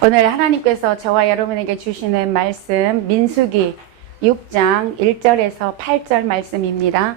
오늘 하나님께서 저와 여러분에게 주시는 말씀 민수기 6장 1절에서 8절 말씀입니다.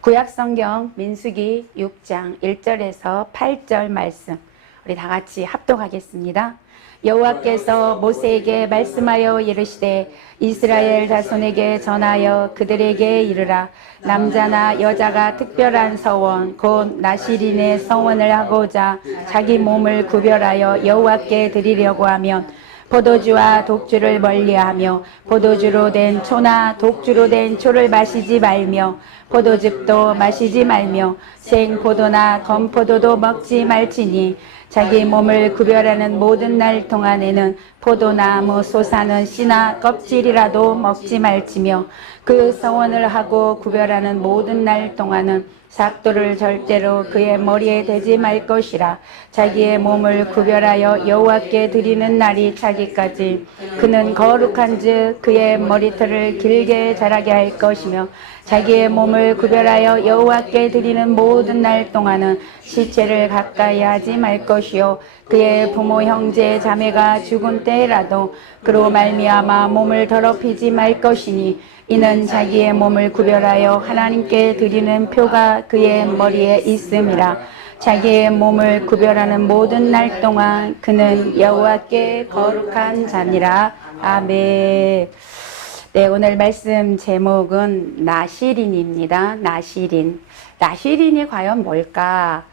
구약성경 민수기 6장 1절에서 8절 말씀 우리 다 같이 합독하겠습니다. 여호와께서 모세에게 말씀하여 이르시되 이스라엘 자손에게 전하여 그들에게 이르라. 남자나 여자가 특별한 서원 곧 나실인의 서원을 하고자 자기 몸을 구별하여 여호와께 드리려고 하면 포도주와 독주를 멀리하며 포도주로 된 초나 독주로 된 초를 마시지 말며 포도즙도 마시지 말며 생포도나 건포도도 먹지 말지니 자기 몸을 구별하는 모든 날 동안에는 포도나무 솟아는 씨나 껍질이라도 먹지 말지며 그 서원을 하고 구별하는 모든 날 동안은 삭도를 절대로 그의 머리에 대지 말 것이라. 자기의 몸을 구별하여 여호와께 드리는 날이 차기까지 그는 거룩한즉 그의 머리털을 길게 자라게 할 것이며 자기의 몸을 구별하여 여호와께 드리는 모든 날 동안은 시체를 가까이 하지 말 것이요 그의 부모 형제 자매가 죽은 때라도 그로 말미암아 몸을 더럽히지 말 것이니 이는 자기의 몸을 구별하여 하나님께 드리는 표가 그의 머리에 있음이라. 자기의 몸을 구별하는 모든 날 동안 그는 여호와께 거룩한 자니라. 아멘. 네, 오늘 말씀 제목은 나실인입니다. 나실인. 나실인이 과연 뭘까?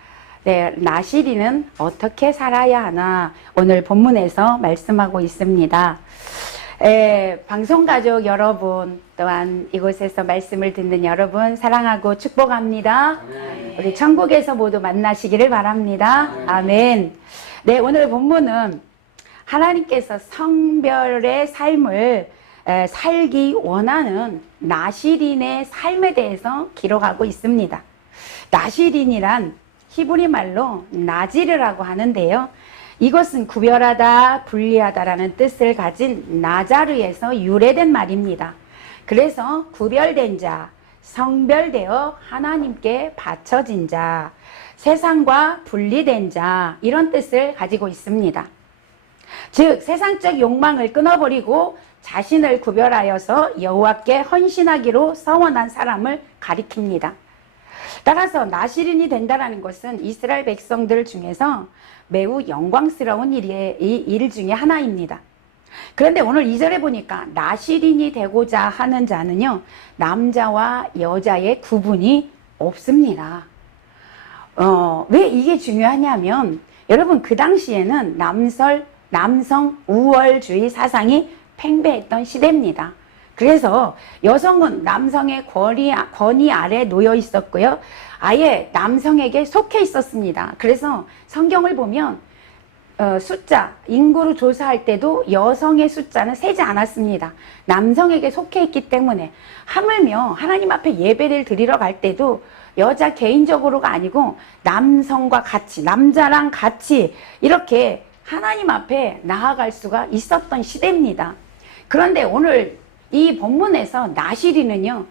네, 나실인은 어떻게 살아야 하나? 오늘 본문에서 말씀하고 있습니다. 방송가족 여러분, 또한 이곳에서 말씀을 듣는 여러분 사랑하고 축복합니다. 아멘. 우리 천국에서 모두 만나시기를 바랍니다. 아멘. 네, 오늘 본문은 하나님께서 성별의 삶을 살기 원하는 나실인의 삶에 대해서 기록하고 있습니다. 나실인이란 히브리 말로 나지르라고 하는데요. 이것은 구별하다, 분리하다라는 뜻을 가진 나자르에서 유래된 말입니다. 그래서 구별된 자, 성별되어 하나님께 바쳐진 자, 세상과 분리된 자 이런 뜻을 가지고 있습니다. 즉 세상적 욕망을 끊어버리고 자신을 구별하여서 여호와께 헌신하기로 서원한 사람을 가리킵니다. 따라서 나실인이 된다는 것은 이스라엘 백성들 중에서 매우 영광스러운 일 중에 하나입니다. 그런데 오늘 2절에 보니까 나실인이 되고자 하는 자는요, 남자와 여자의 구분이 없습니다. 왜 이게 중요하냐면 여러분 그 당시에는 남성 우월주의 사상이 팽배했던 시대입니다. 그래서 여성은 남성의 권위 아래 놓여 있었고요. 아예 남성에게 속해 있었습니다. 그래서 성경을 보면 인구를 조사할 때도 여성의 숫자는 세지 않았습니다. 남성에게 속해 있기 때문에 하물며 하나님 앞에 예배를 드리러 갈 때도 여자 개인적으로가 아니고 남성과 같이, 남자랑 같이 이렇게 하나님 앞에 나아갈 수가 있었던 시대입니다. 그런데 오늘 이 본문에서 나실인은요,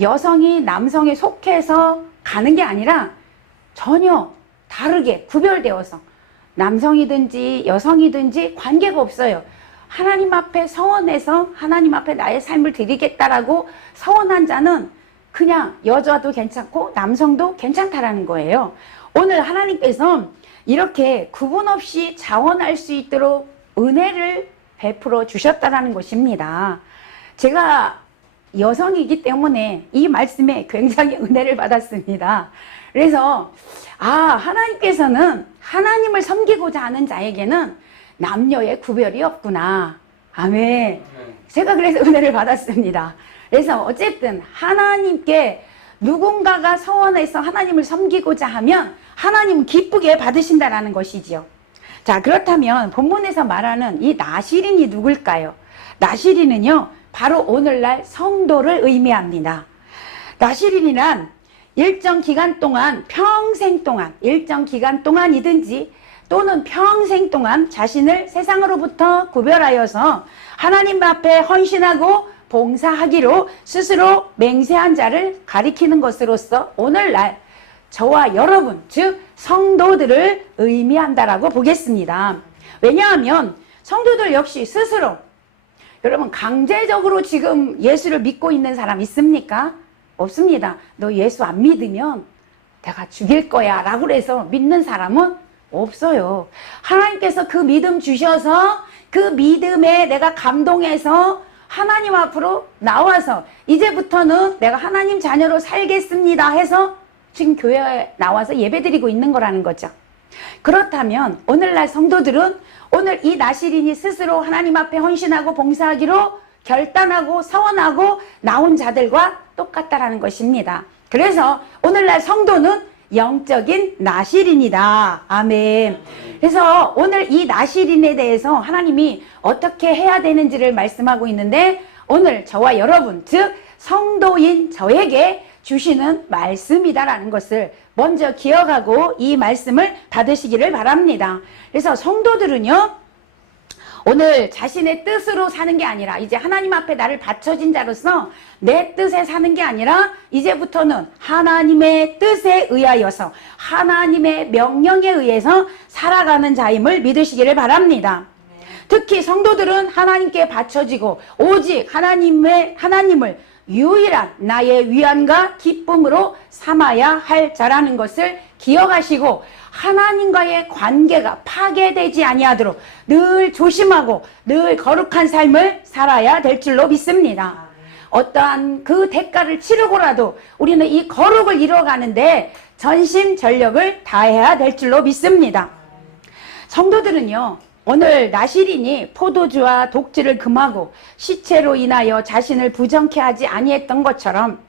여성이 남성에 속해서 가는 게 아니라 전혀 다르게 구별되어서 남성이든지 여성이든지 관계가 없어요. 하나님 앞에 서원해서 하나님 앞에 나의 삶을 드리겠다라고 서원한 자는 그냥 여자도 괜찮고 남성도 괜찮다라는 거예요. 오늘 하나님께서 이렇게 구분 없이 자원할 수 있도록 은혜를 베풀어 주셨다라는 것입니다. 제가 여성이기 때문에 이 말씀에 굉장히 은혜를 받았습니다. 그래서 하나님께서는 하나님을 섬기고자 하는 자에게는 남녀의 구별이 없구나. 아멘. 제가 그래서 은혜를 받았습니다. 그래서 어쨌든 하나님께 누군가가 서원해서 하나님을 섬기고자 하면 하나님은 기쁘게 받으신다라는 것이지요. 자, 그렇다면 본문에서 말하는 이 나실인이 누굴까요? 나실인은요, 바로 오늘날 성도를 의미합니다. 나실인이란 일정 기간 동안, 평생 동안, 일정 기간 동안이든지 또는 평생 동안 자신을 세상으로부터 구별하여서 하나님 앞에 헌신하고 봉사하기로 스스로 맹세한 자를 가리키는 것으로서 오늘날 저와 여러분, 즉 성도들을 의미한다라고 보겠습니다. 왜냐하면 성도들 역시 스스로 여러분 강제적으로 지금 예수를 믿고 있는 사람 있습니까? 없습니다. 너 예수 안 믿으면 내가 죽일 거야 라고 해서 믿는 사람은 없어요. 하나님께서 그 믿음 주셔서 그 믿음에 내가 감동해서 하나님 앞으로 나와서 이제부터는 내가 하나님 자녀로 살겠습니다 해서 지금 교회에 나와서 예배드리고 있는 거라는 거죠. 그렇다면 오늘날 성도들은 오늘 이 나시린이 스스로 하나님 앞에 헌신하고 봉사하기로 결단하고 서원하고 나온 자들과 똑같다라는 것입니다. 그래서 오늘날 성도는 영적인 나시린이다. 아멘. 그래서 오늘 이 나시린에 대해서 하나님이 어떻게 해야 되는지를 말씀하고 있는데 오늘 저와 여러분 즉 성도인 저에게 주시는 말씀이다라는 것을 먼저 기억하고 이 말씀을 받으시기를 바랍니다. 그래서 성도들은요 오늘 자신의 뜻으로 사는 게 아니라 이제 하나님 앞에 나를 바쳐진 자로서 내 뜻에 사는 게 아니라 이제부터는 하나님의 뜻에 의하여서 하나님의 명령에 의해서 살아가는 자임을 믿으시기를 바랍니다. 특히 성도들은 하나님께 바쳐지고 오직 하나님을 유일한 나의 위안과 기쁨으로 삼아야 할 자라는 것을 기억하시고 하나님과의 관계가 파괴되지 아니하도록 늘 조심하고 늘 거룩한 삶을 살아야 될 줄로 믿습니다. 어떠한 그 대가를 치르고라도 우리는 이 거룩을 이루어가는데 전심전력을 다해야 될 줄로 믿습니다. 성도들은요 오늘 나시린이 포도주와 독주를 금하고 시체로 인하여 자신을 부정케 하지 아니했던 것처럼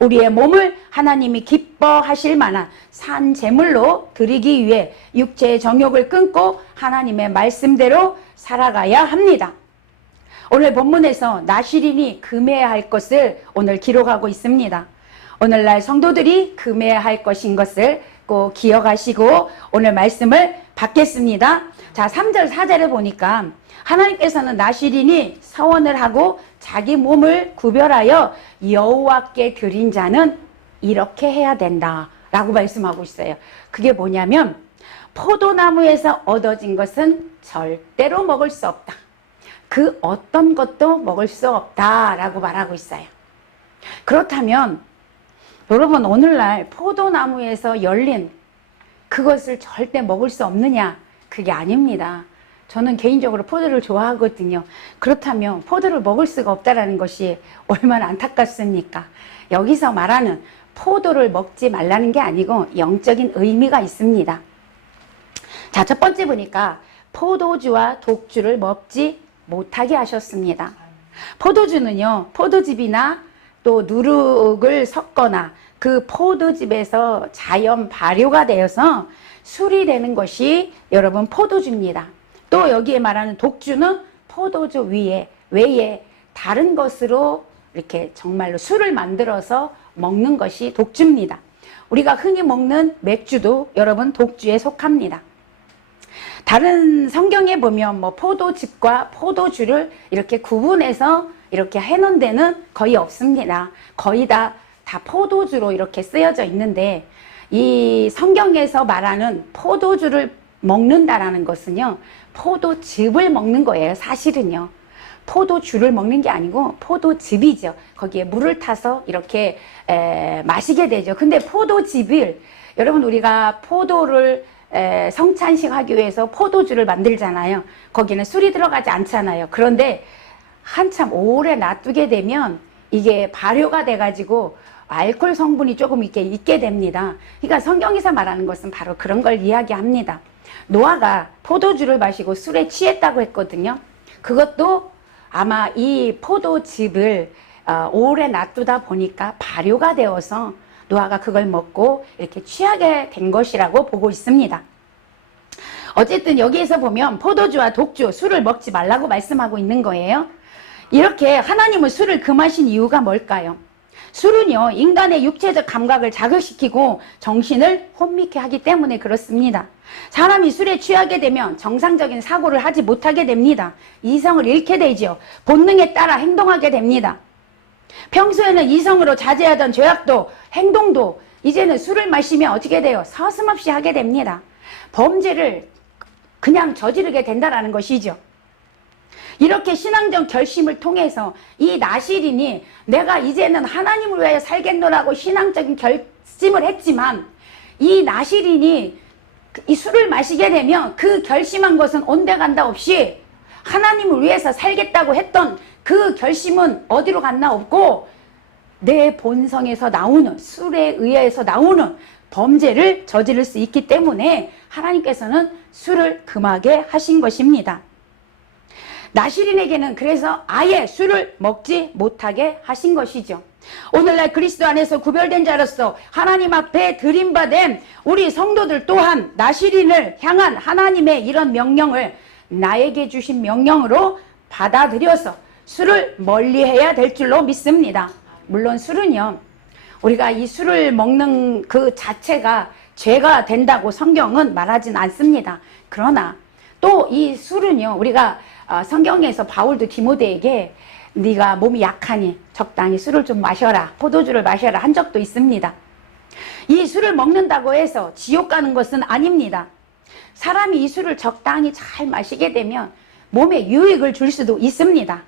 우리의 몸을 하나님이 기뻐하실 만한 산 제물로 드리기 위해 육체의 정욕을 끊고 하나님의 말씀대로 살아가야 합니다. 오늘 본문에서 나시린이 금해야 할 것을 오늘 기록하고 있습니다. 오늘날 성도들이 금해야 할 것인 것을 꼭 기억하시고 오늘 말씀을 받겠습니다. 자, 3절 4절을 보니까 하나님께서는 나시린이 서원을 하고 자기 몸을 구별하여 여호와께 드린 자는 이렇게 해야 된다 라고 말씀하고 있어요. 그게 뭐냐면 포도나무에서 얻어진 것은 절대로 먹을 수 없다. 그 어떤 것도 먹을 수 없다 라고 말하고 있어요. 그렇다면 여러분 오늘날 포도나무에서 열린 그것을 절대 먹을 수 없느냐? 그게 아닙니다. 저는 개인적으로 포도를 좋아하거든요. 그렇다면 포도를 먹을 수가 없다는 것이 얼마나 안타깝습니까? 여기서 말하는 포도를 먹지 말라는 게 아니고 영적인 의미가 있습니다. 자, 첫 번째 보니까 포도주와 독주를 먹지 못하게 하셨습니다. 포도주는요, 포도즙이나 또 누룩을 섞거나 그 포도즙에서 자연 발효가 되어서 술이 되는 것이 여러분 포도주입니다. 또 여기에 말하는 독주는 포도주 외에 다른 것으로 이렇게 정말로 술을 만들어서 먹는 것이 독주입니다. 우리가 흔히 먹는 맥주도 여러분 독주에 속합니다. 다른 성경에 보면 뭐 포도즙과 포도주를 이렇게 구분해서 이렇게 해놓은 데는 거의 없습니다. 거의 다 포도주로 이렇게 쓰여져 있는데 이 성경에서 말하는 포도주를 먹는다라는 것은요, 포도즙을 먹는 거예요. 사실은요. 포도주를 먹는 게 아니고 포도즙이죠. 거기에 물을 타서 이렇게 마시게 되죠. 근데 포도즙을 여러분 우리가 포도를 성찬식 하기 위해서 포도주를 만들잖아요. 거기는 술이 들어가지 않잖아요. 그런데 한참 오래 놔두게 되면 이게 발효가 돼가지고 알코올 성분이 조금 있게 됩니다. 그러니까 성경에서 말하는 것은 바로 그런 걸 이야기합니다. 노아가 포도주를 마시고 술에 취했다고 했거든요. 그것도 아마 이 포도즙을 오래 놔두다 보니까 발효가 되어서 노아가 그걸 먹고 이렇게 취하게 된 것이라고 보고 있습니다. 어쨌든 여기에서 보면 포도주와 독주, 술을 먹지 말라고 말씀하고 있는 거예요. 이렇게 하나님은 술을 금하신 이유가 뭘까요? 술은요, 인간의 육체적 감각을 자극시키고 정신을 혼미케 하기 때문에 그렇습니다. 사람이 술에 취하게 되면 정상적인 사고를 하지 못하게 됩니다. 이성을 잃게 되죠. 본능에 따라 행동하게 됩니다. 평소에는 이성으로 자제하던 죄악도 행동도 이제는 술을 마시면 어떻게 돼요? 서슴없이 하게 됩니다. 범죄를 그냥 저지르게 된다는 것이죠. 이렇게 신앙적 결심을 통해서 이 나실인이 내가 이제는 하나님을 위하여 살겠노라고 신앙적인 결심을 했지만, 이 나실인이 이 술을 마시게 되면 그 결심한 것은 온데간다 없이 하나님을 위해서 살겠다고 했던 그 결심은 어디로 갔나 없고 내 본성에서 나오는, 술에 의해서 나오는 범죄를 저지를 수 있기 때문에 하나님께서는 술을 금하게 하신 것입니다. 나실인에게는 그래서 아예 술을 먹지 못하게 하신 것이죠. 오늘날 그리스도 안에서 구별된 자로서 하나님 앞에 드림받은 우리 성도들 또한 나실인을 향한 하나님의 이런 명령을 나에게 주신 명령으로 받아들여서 술을 멀리해야 될 줄로 믿습니다. 물론 술은요, 우리가 이 술을 먹는 그 자체가 죄가 된다고 성경은 말하진 않습니다. 그러나 또 이 술은요, 우리가 성경에서 바울도 디모데에게 네가 몸이 약하니 적당히 술을 좀 마셔라, 포도주를 마셔라 한 적도 있습니다. 이 술을 먹는다고 해서 지옥 가는 것은 아닙니다. 사람이 이 술을 적당히 잘 마시게 되면 몸에 유익을 줄 수도 있습니다.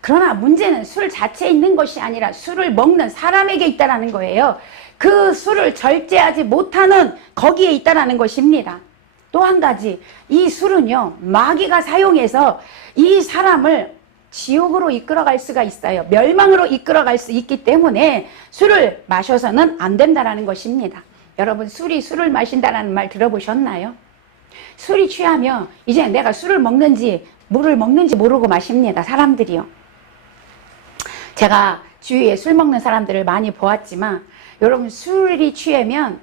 그러나 문제는 술 자체에 있는 것이 아니라 술을 먹는 사람에게 있다는 거예요. 그 술을 절제하지 못하는 거기에 있다는 것입니다. 또 한 가지, 이 술은요, 마귀가 사용해서 이 사람을 지옥으로 이끌어갈 수가 있어요. 멸망으로 이끌어갈 수 있기 때문에 술을 마셔서는 안 된다는 것입니다. 여러분, 술을 마신다는 말 들어보셨나요? 술이 취하면 이제 내가 술을 먹는지 물을 먹는지 모르고 마십니다. 사람들이요. 제가 주위에 술 먹는 사람들을 많이 보았지만 여러분, 술이 취하면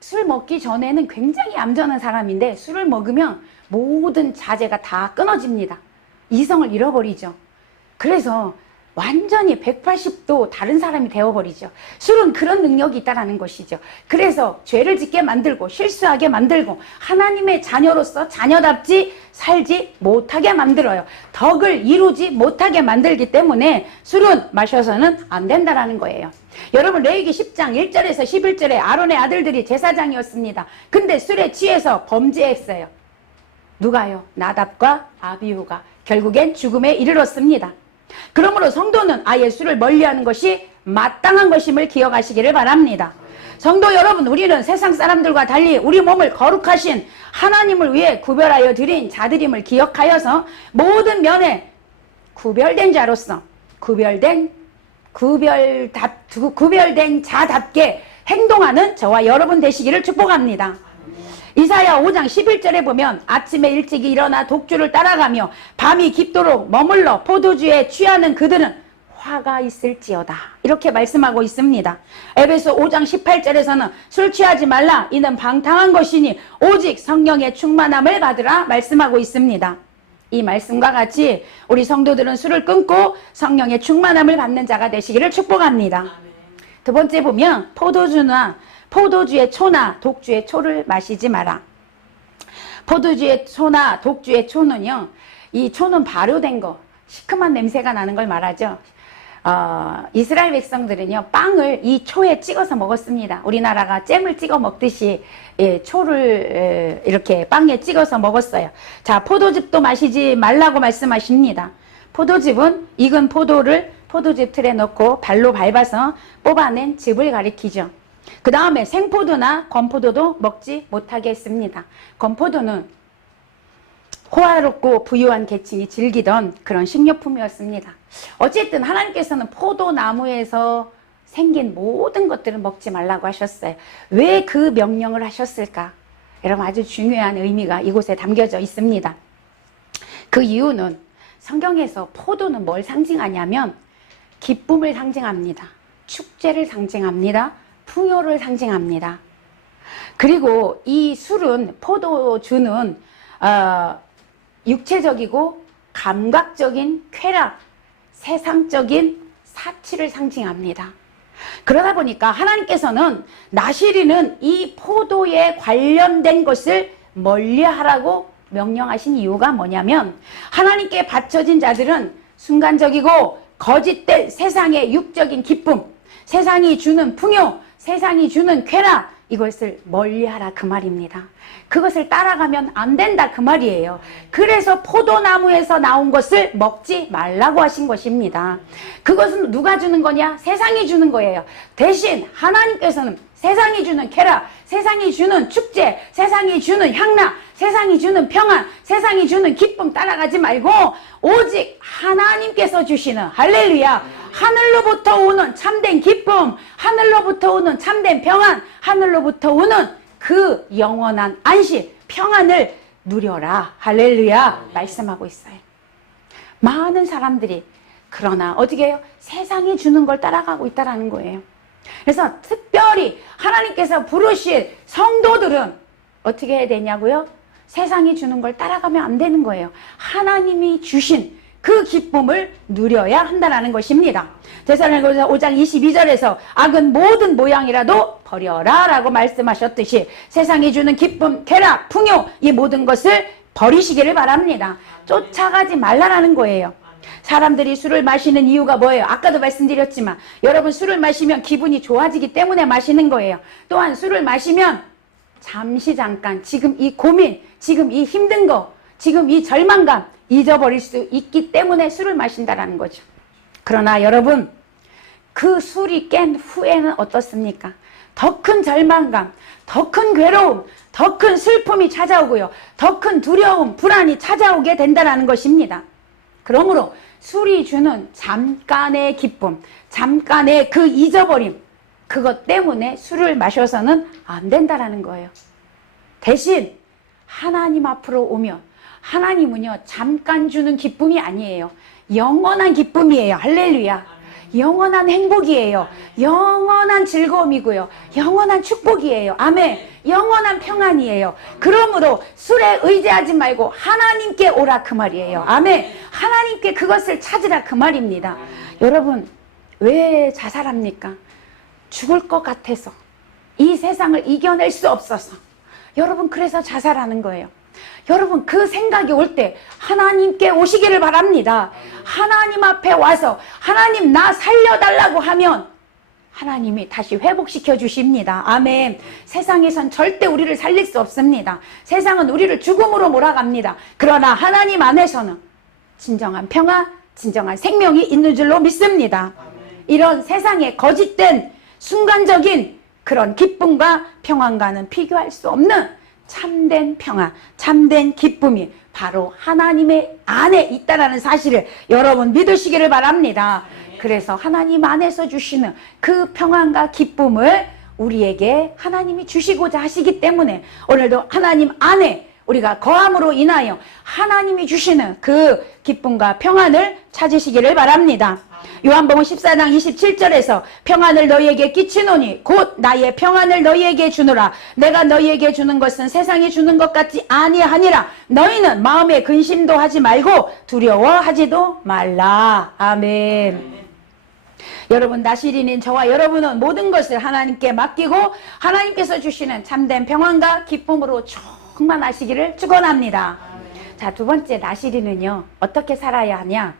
술 먹기 전에는 굉장히 얌전한 사람인데 술을 먹으면 모든 자제가 다 끊어집니다. 이성을 잃어버리죠. 그래서 완전히 180도 다른 사람이 되어버리죠. 술은 그런 능력이 있다는 것이죠. 그래서 죄를 짓게 만들고 실수하게 만들고 하나님의 자녀로서 자녀답지 살지 못하게 만들어요. 덕을 이루지 못하게 만들기 때문에 술은 마셔서는 안 된다는 거예요. 여러분, 레위기 10장 1절에서 11절에 아론의 아들들이 제사장이었습니다. 근데 술에 취해서 범죄했어요. 누가요? 나답과 아비후가 결국엔 죽음에 이르렀습니다. 그러므로 성도는 아예 술을 멀리하는 것이 마땅한 것임을 기억하시기를 바랍니다. 성도 여러분, 우리는 세상 사람들과 달리 우리 몸을 거룩하신 하나님을 위해 구별하여 드린 자들임을 기억하여서 모든 면에 구별된 자로서 구별된 자답게 행동하는 저와 여러분 되시기를 축복합니다. 이사야 5장 11절에 보면 아침에 일찍이 일어나 독주를 따라가며 밤이 깊도록 머물러 포도주에 취하는 그들은 화가 있을지어다, 이렇게 말씀하고 있습니다. 에베소 5장 18절에서는 술 취하지 말라, 이는 방탕한 것이니 오직 성령의 충만함을 받으라 말씀하고 있습니다. 이 말씀과 같이 우리 성도들은 술을 끊고 성령의 충만함을 받는 자가 되시기를 축복합니다. 두 번째 보면 포도주의 초나 독주의 초를 마시지 마라. 포도주의 초나 독주의 초는요, 이 초는 발효된 거, 시큼한 냄새가 나는 걸 말하죠. 이스라엘 백성들은요, 빵을 이 초에 찍어서 먹었습니다. 우리나라가 잼을 찍어 먹듯이 초를 이렇게 빵에 찍어서 먹었어요. 자, 포도즙도 마시지 말라고 말씀하십니다. 포도즙은 익은 포도를 포도즙 틀에 넣고 발로 밟아서 뽑아낸 즙을 가리키죠. 그 다음에 생포도나 건포도도 먹지 못하게 했습니다. 건포도는 호화롭고 부유한 계층이 즐기던 그런 식료품이었습니다. 어쨌든 하나님께서는 포도나무에서 생긴 모든 것들을 먹지 말라고 하셨어요. 왜 그 명령을 하셨을까? 여러분, 아주 중요한 의미가 이곳에 담겨져 있습니다. 그 이유는 성경에서 포도는 뭘 상징하냐면 기쁨을 상징합니다. 축제를 상징합니다. 풍요를 상징합니다. 그리고 이 술은, 포도주는 육체적이고 감각적인 쾌락, 세상적인 사치를 상징합니다. 그러다 보니까 하나님께서는 나실인은 이 포도에 관련된 것을 멀리하라고 명령하신 이유가 뭐냐면, 하나님께 바쳐진 자들은 순간적이고 거짓된 세상의 육적인 기쁨, 세상이 주는 풍요, 세상이 주는 쾌락, 이것을 멀리하라 그 말입니다. 그것을 따라가면 안 된다 그 말이에요. 그래서 포도나무에서 나온 것을 먹지 말라고 하신 것입니다. 그것은 누가 주는 거냐? 세상이 주는 거예요. 대신 하나님께서는 세상이 주는 쾌락, 세상이 주는 축제, 세상이 주는 향락, 세상이 주는 평안, 세상이 주는 기쁨 따라가지 말고 오직 하나님께서 주시는 할렐루야, 하늘로부터 오는 참된 기쁨, 하늘로부터 오는 참된 평안, 하늘로부터 오는 그 영원한 안식, 평안을 누려라 할렐루야 말씀하고 있어요. 많은 사람들이 그러나 어떻게 해요? 세상이 주는 걸 따라가고 있다는 거예요. 그래서 특별히 하나님께서 부르신 성도들은 어떻게 해야 되냐고요? 세상이 주는 걸 따라가면 안 되는 거예요. 하나님이 주신 그 기쁨을 누려야 한다는 것입니다. 데살로니가서 5장 22절에서 악은 모든 모양이라도 버려라 라고 말씀하셨듯이 세상이 주는 기쁨, 쾌락, 풍요 이 모든 것을 버리시기를 바랍니다. 쫓아가지 말라라는 거예요. 사람들이 술을 마시는 이유가 뭐예요? 아까도 말씀드렸지만 여러분 술을 마시면 기분이 좋아지기 때문에 마시는 거예요. 또한 술을 마시면 잠시 잠깐 지금 이 고민, 지금 이 힘든 거, 지금 이 절망감 잊어버릴 수 있기 때문에 술을 마신다라는 거죠. 그러나 여러분 그 술이 깬 후에는 어떻습니까? 더 큰 절망감, 더 큰 괴로움, 더 큰 슬픔이 찾아오고요. 더 큰 두려움, 불안이 찾아오게 된다는 것입니다. 그러므로 술이 주는 잠깐의 기쁨, 잠깐의 그 잊어버림, 그것 때문에 술을 마셔서는 안 된다는 거예요. 대신 하나님 앞으로 오면 하나님은요 잠깐 주는 기쁨이 아니에요. 영원한 기쁨이에요. 할렐루야. 영원한 행복이에요. 영원한 즐거움이고요. 영원한 축복이에요. 아멘. 영원한 평안이에요. 그러므로 술에 의지하지 말고 하나님께 오라 그 말이에요. 아멘. 하나님께 그것을 찾으라 그 말입니다. 여러분 왜 자살합니까? 죽을 것 같아서 이 세상을 이겨낼 수 없어서 여러분 그래서 자살하는 거예요. 여러분 그 생각이 올 때 하나님께 오시기를 바랍니다. 하나님 앞에 와서 하나님 나 살려달라고 하면 하나님이 다시 회복시켜 주십니다. 아멘. 세상에선 절대 우리를 살릴 수 없습니다. 세상은 우리를 죽음으로 몰아갑니다. 그러나 하나님 안에서는 진정한 평화, 진정한 생명이 있는 줄로 믿습니다. 이런 세상에 거짓된 순간적인 그런 기쁨과 평안과는 비교할 수 없는 참된 평화, 참된 기쁨이 바로 하나님의 안에 있다는 사실을 여러분 믿으시기를 바랍니다. 그래서 하나님 안에서 주시는 그 평안과 기쁨을 우리에게 하나님이 주시고자 하시기 때문에 오늘도 하나님 안에 우리가 거함으로 인하여 하나님이 주시는 그 기쁨과 평안을 찾으시기를 바랍니다. 요한복음 14장 27절에서 평안을 너희에게 끼치노니 곧 나의 평안을 너희에게 주노라. 내가 너희에게 주는 것은 세상이 주는 것 같지 아니하니라. 너희는 마음에 근심도 하지 말고 두려워하지도 말라. 아멘. 여러분 나시린인 저와 여러분은 모든 것을 하나님께 맡기고 하나님께서 주시는 참된 평안과 기쁨으로 충만하시기를 축원합니다. 자, 두 번째 나시린은요 어떻게 살아야 하냐?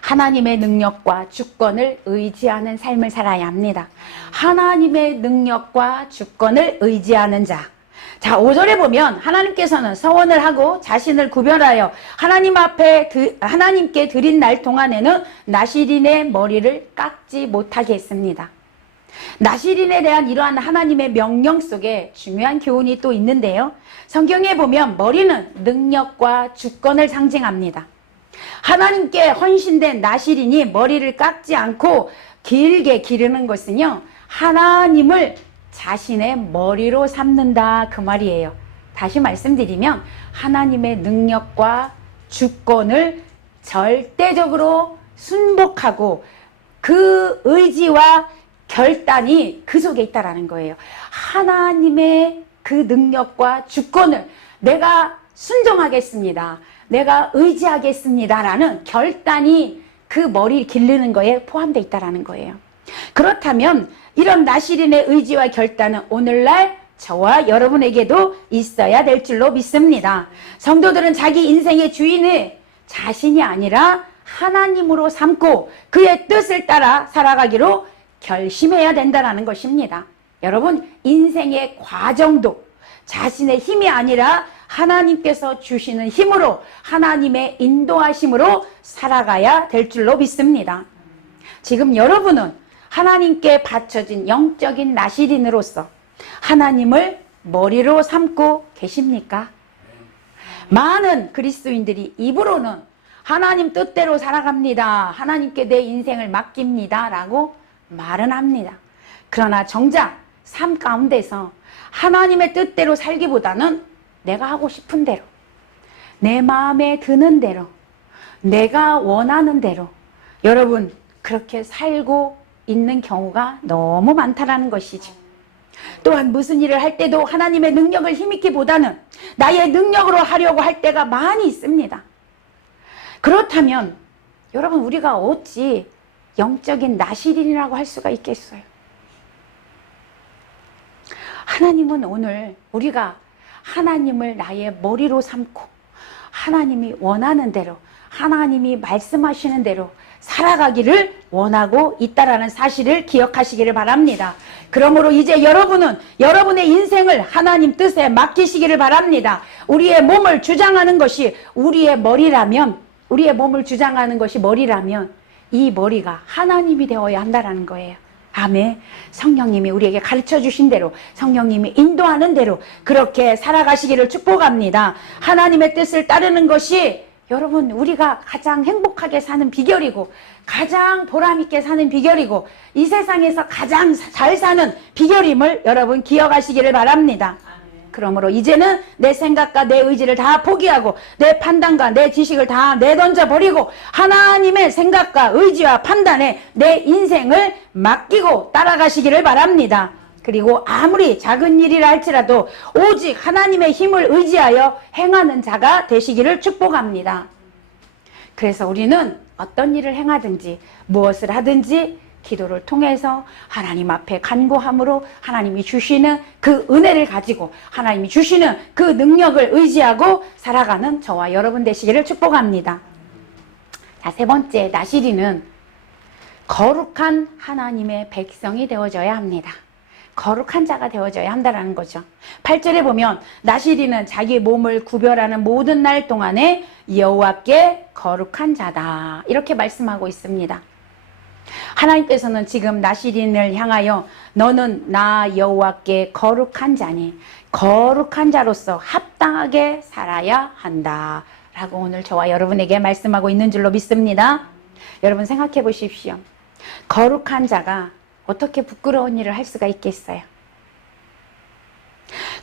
하나님의 능력과 주권을 의지하는 삶을 살아야 합니다. 하나님의 능력과 주권을 의지하는 자. 자, 5절에 보면 하나님께서는 서원을 하고 자신을 구별하여 하나님 앞에 하나님께 드린 날 동안에는 나시린의 머리를 깎지 못하게 했습니다. 나시린에 대한 이러한 하나님의 명령 속에 중요한 교훈이 또 있는데요. 성경에 보면 머리는 능력과 주권을 상징합니다. 하나님께 헌신된 나시린이 머리를 깎지 않고 길게 기르는 것은요 하나님을 자신의 머리로 삼는다 그 말이에요. 다시 말씀드리면 하나님의 능력과 주권을 절대적으로 순복하고 그 의지와 결단이 그 속에 있다라는 거예요. 하나님의 그 능력과 주권을 내가 순종하겠습니다. 내가 의지하겠습니다라는 결단이 그 머리 기르는 거에 포함되어 있다라는 거예요. 그렇다면 이런 나시린의 의지와 결단은 오늘날 저와 여러분에게도 있어야 될 줄로 믿습니다. 성도들은 자기 인생의 주인을 자신이 아니라 하나님으로 삼고 그의 뜻을 따라 살아가기로 결심해야 된다는 것입니다. 여러분 인생의 과정도 자신의 힘이 아니라 하나님께서 주시는 힘으로 하나님의 인도하심으로 살아가야 될 줄로 믿습니다. 지금 여러분은 하나님께 바쳐진 영적인 나시린으로서 하나님을 머리로 삼고 계십니까? 많은 그리스도인들이 입으로는 하나님 뜻대로 살아갑니다. 하나님께 내 인생을 맡깁니다. 라고 말은 합니다. 그러나 정작 삶 가운데서 하나님의 뜻대로 살기보다는 내가 하고 싶은 대로, 내 마음에 드는 대로, 내가 원하는 대로 여러분 그렇게 살고 있는 경우가 너무 많다라는 것이죠. 또한 무슨 일을 할 때도 하나님의 능력을 힘입기보다는 나의 능력으로 하려고 할 때가 많이 있습니다. 그렇다면 여러분 우리가 어찌 영적인 나시린이라고 할 수가 있겠어요? 하나님은 오늘 우리가 하나님을 나의 머리로 삼고 하나님이 원하는 대로 하나님이 말씀하시는 대로 살아가기를 원하고 있다라는 사실을 기억하시기를 바랍니다. 그러므로 이제 여러분은 여러분의 인생을 하나님 뜻에 맡기시기를 바랍니다. 우리의 몸을 주장하는 것이 우리의 머리라면, 우리의 몸을 주장하는 것이 머리라면 이 머리가 하나님이 되어야 한다는 거예요. 아멘. 성령님이 우리에게 가르쳐 주신 대로, 성령님이 인도하는 대로 그렇게 살아가시기를 축복합니다. 하나님의 뜻을 따르는 것이 여러분 우리가 가장 행복하게 사는 비결이고 가장 보람있게 사는 비결이고 이 세상에서 가장 잘 사는 비결임을 여러분 기억하시기를 바랍니다. 그러므로 이제는 내 생각과 내 의지를 다 포기하고 내 판단과 내 지식을 다 내던져 버리고 하나님의 생각과 의지와 판단에 내 인생을 맡기고 따라가시기를 바랍니다. 그리고 아무리 작은 일이라 할지라도 오직 하나님의 힘을 의지하여 행하는 자가 되시기를 축복합니다. 그래서 우리는 어떤 일을 행하든지 무엇을 하든지 기도를 통해서 하나님 앞에 간구함으로 하나님이 주시는 그 은혜를 가지고 하나님이 주시는 그 능력을 의지하고 살아가는 저와 여러분 되시기를 축복합니다. 자, 세 번째 나시린은 거룩한 하나님의 백성이 되어져야 합니다. 거룩한 자가 되어져야 한다는 거죠. 8절에 보면 나시린은 자기 몸을 구별하는 모든 날 동안에 여호와께 거룩한 자다 이렇게 말씀하고 있습니다. 하나님께서는 지금 나시린을 향하여 너는 나 여호와께 거룩한 자니 거룩한 자로서 합당하게 살아야 한다 라고 오늘 저와 여러분에게 말씀하고 있는 줄로 믿습니다. 여러분 생각해 보십시오. 거룩한 자가 어떻게 부끄러운 일을 할 수가 있겠어요?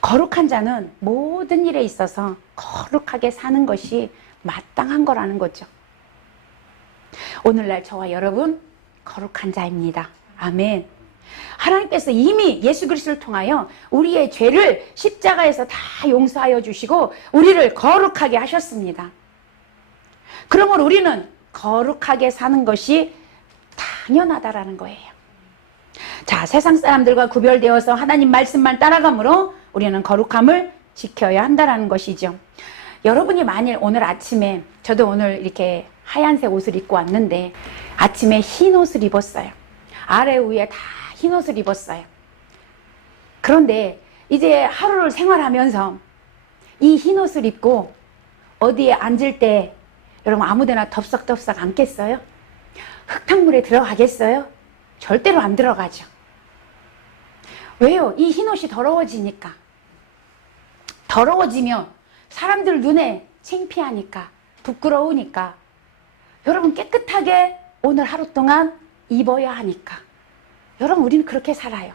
거룩한 자는 모든 일에 있어서 거룩하게 사는 것이 마땅한 거라는 거죠. 오늘날 저와 여러분 거룩한 자입니다. 아멘. 하나님께서 이미 예수 그리스도를 통하여 우리의 죄를 십자가에서 다 용서하여 주시고 우리를 거룩하게 하셨습니다. 그러므로 우리는 거룩하게 사는 것이 당연하다라는 거예요. 자, 세상 사람들과 구별되어서 하나님 말씀만 따라가므로 우리는 거룩함을 지켜야 한다는 것이죠. 여러분이 만일 오늘 아침에, 저도 오늘 이렇게 하얀색 옷을 입고 왔는데 아침에 흰 옷을 입었어요. 아래 위에 다 흰 옷을 입었어요. 그런데 이제 하루를 생활하면서 이 흰 옷을 입고 어디에 앉을 때 여러분 아무데나 덥석덥석 앉겠어요? 흙탕물에 들어가겠어요? 절대로 안 들어가죠. 왜요? 이 흰 옷이 더러워지니까. 더러워지면 사람들 눈에 창피하니까, 부끄러우니까 여러분 깨끗하게 오늘 하루 동안 입어야 하니까 여러분 우리는 그렇게 살아요.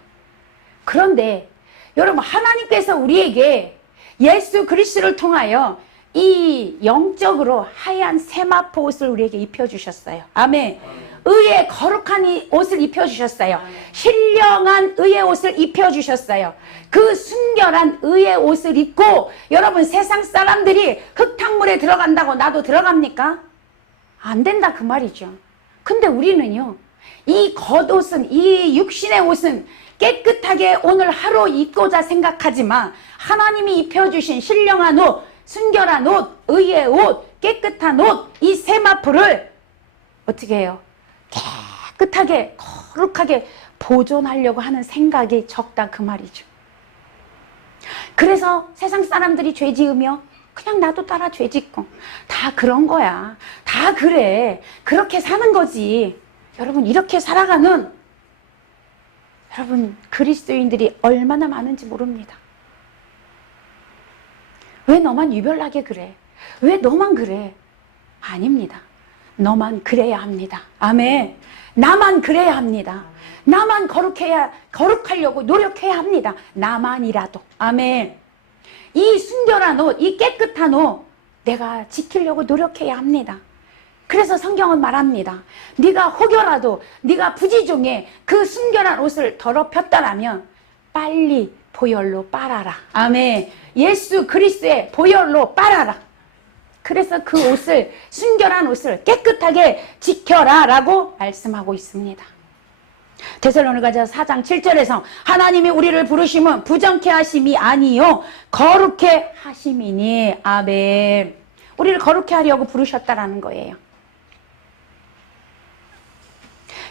그런데 여러분 하나님께서 우리에게 예수 그리스도를 통하여 이 영적으로 하얀 세마포 옷을 우리에게 입혀주셨어요. 아멘. 의의 거룩한 옷을 입혀주셨어요. 신령한 의의 옷을 입혀주셨어요. 그 순결한 의의 옷을 입고 여러분 세상 사람들이 흙탕물에 들어간다고 나도 들어갑니까? 안 된다 그 말이죠. 근데 우리는요, 이 겉옷은, 이 육신의 옷은 깨끗하게 오늘 하루 입고자 생각하지만 하나님이 입혀주신 신령한 옷, 순결한 옷, 의의 옷, 깨끗한 옷, 이 세마포를 어떻게 해요? 깨끗하게 거룩하게 보존하려고 하는 생각이 적다 그 말이죠. 그래서 세상 사람들이 죄 지으며 그냥 나도 따라 죄 짓고 다 그런 거야. 다 그래. 그렇게 사는 거지. 여러분 이렇게 살아가는 여러분 그리스도인들이 얼마나 많은지 모릅니다. 왜 너만 유별나게 그래? 왜 너만 그래? 아닙니다. 너만 그래야 합니다. 아멘. 나만 그래야 합니다. 나만 거룩하려고 노력해야 합니다. 나만이라도. 아멘. 이 순결한 옷, 이 깨끗한 옷, 내가 지키려고 노력해야 합니다. 그래서 성경은 말합니다. 네가 혹여라도 네가 부지중에 그 순결한 옷을 더럽혔더라면 빨리 보혈로 빨아라. 아멘. 예수 그리스도의 보혈로 빨아라. 그래서 그 옷을, 순결한 옷을 깨끗하게 지켜라 라고 말씀하고 있습니다. 데살로니가서 4장 7절에서 하나님이 우리를 부르심은 부정케 하심이 아니요 거룩케 하심이니. 아멘. 우리를 거룩케 하려고 부르셨다라는 거예요.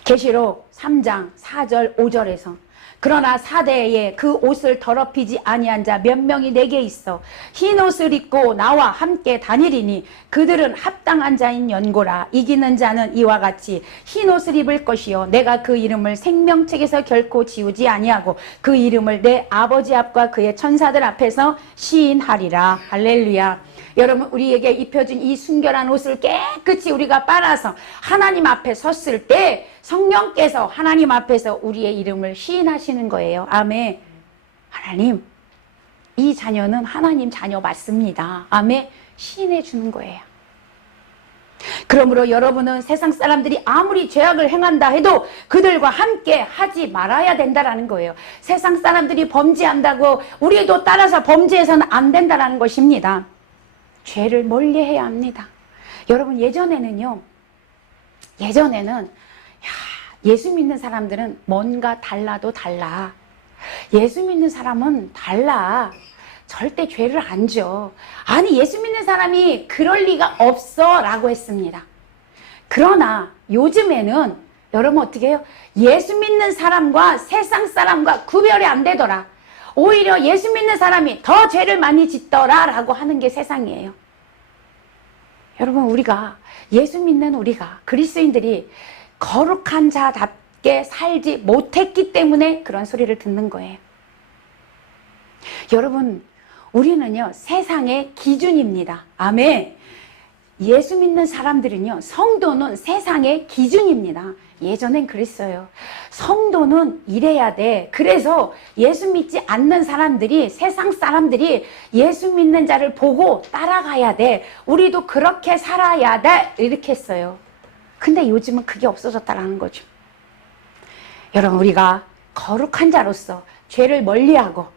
계시록 3장 4절 5절에서 그러나 사대에 그 옷을 더럽히지 아니한 자 몇 명이 내게 있어 흰 옷을 입고 나와 함께 다니리니 그들은 합당한 자인 연고라. 이기는 자는 이와 같이 흰 옷을 입을 것이요 내가 그 이름을 생명책에서 결코 지우지 아니하고 그 이름을 내 아버지 앞과 그의 천사들 앞에서 시인하리라. 할렐루야. 여러분 우리에게 입혀준 이 순결한 옷을 깨끗이 우리가 빨아서 하나님 앞에 섰을 때 성령께서 하나님 앞에서 우리의 이름을 시인하시는 거예요. 아멘. 하나님, 이 자녀는 하나님 자녀 맞습니다. 아멘. 시인해 주는 거예요. 그러므로 여러분은 세상 사람들이 아무리 죄악을 행한다 해도 그들과 함께 하지 말아야 된다라는 거예요. 세상 사람들이 범죄한다고 우리도 따라서 범죄해서는 안 된다라는 것입니다. 죄를 멀리해야 합니다. 여러분 예전에는 예수 믿는 사람들은 뭔가 달라도 달라. 예수 믿는 사람은 달라. 절대 죄를 안 져. 아니 예수 믿는 사람이 그럴 리가 없어 라고 했습니다. 그러나 요즘에는 여러분 어떻게 해요? 예수 믿는 사람과 세상 사람과 구별이 안 되더라. 오히려 예수 믿는 사람이 더 죄를 많이 짓더라 라고 하는 게 세상이에요. 여러분 우리가 예수 믿는 우리가 그리스도인들이 거룩한 자답게 살지 못했기 때문에 그런 소리를 듣는 거예요. 여러분 우리는요 세상의 기준입니다. 아멘. 예수 믿는 사람들은요 성도는 세상의 기준입니다. 예전엔 그랬어요. 성도는 이래야 돼. 그래서 예수 믿지 않는 사람들이 세상 사람들이 예수 믿는 자를 보고 따라가야 돼. 우리도 그렇게 살아야 돼. 이렇게 했어요. 근데 요즘은 그게 없어졌다라는 거죠. 여러분 우리가 거룩한 자로서 죄를 멀리하고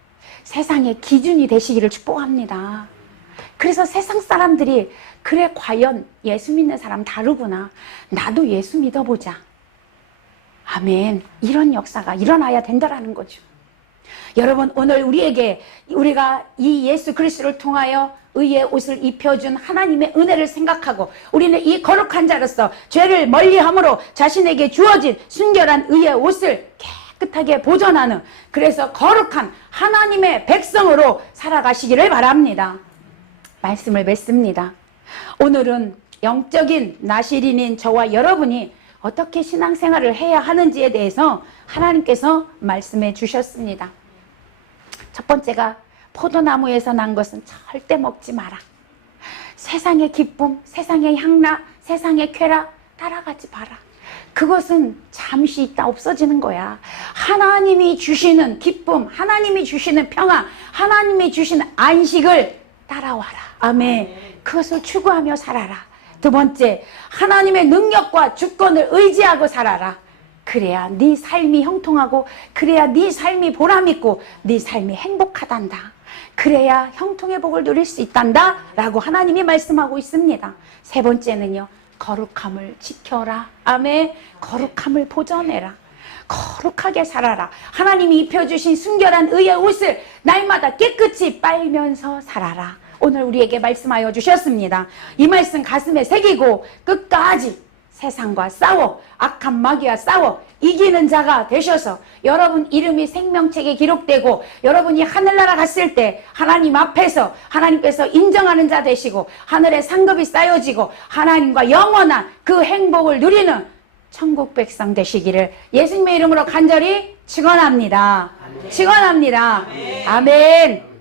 세상의 기준이 되시기를 축복합니다. 그래서 세상 사람들이 그래 과연 예수 믿는 사람 다르구나. 나도 예수 믿어보자. 아멘. 이런 역사가 일어나야 된다라는 거죠. 여러분 오늘 우리가 이 예수 그리스도를 통하여 의의 옷을 입혀준 하나님의 은혜를 생각하고 우리는 이 거룩한 자로서 죄를 멀리함으로 자신에게 주어진 순결한 의의 옷을 깨끗하게 보존하는 그래서 거룩한 하나님의 백성으로 살아가시기를 바랍니다. 말씀을 맺습니다. 오늘은 영적인 나실인인 저와 여러분이 어떻게 신앙생활을 해야 하는지에 대해서 하나님께서 말씀해 주셨습니다. 첫 번째가 포도나무에서 난 것은 절대 먹지 마라. 세상의 기쁨, 세상의 향락, 세상의 쾌락 따라가지 마라. 그것은 잠시 있다 없어지는 거야. 하나님이 주시는 기쁨, 하나님이 주시는 평화, 하나님이 주시는 안식을 따라와라. 아멘. 그것을 추구하며 살아라. 두 번째, 하나님의 능력과 주권을 의지하고 살아라. 그래야 네 삶이 형통하고 그래야 네 삶이 보람있고 네 삶이 행복하단다. 그래야 형통의 복을 누릴 수 있단다 라고 하나님이 말씀하고 있습니다. 세 번째는요, 거룩함을 지켜라. 아멘. 거룩함을 보존해라. 거룩하게 살아라. 하나님이 입혀주신 순결한 의의 옷을 날마다 깨끗이 빨면서 살아라. 오늘 우리에게 말씀하여 주셨습니다. 이 말씀 가슴에 새기고 끝까지 세상과 싸워 악한 마귀와 싸워 이기는 자가 되셔서 여러분 이름이 생명책에 기록되고 여러분이 하늘나라 갔을 때 하나님 앞에서 하나님께서 인정하는 자 되시고 하늘에 상급이 쌓여지고 하나님과 영원한 그 행복을 누리는 천국 백성 되시기를 예수님의 이름으로 간절히 축원합니다. 축원합니다. 아멘.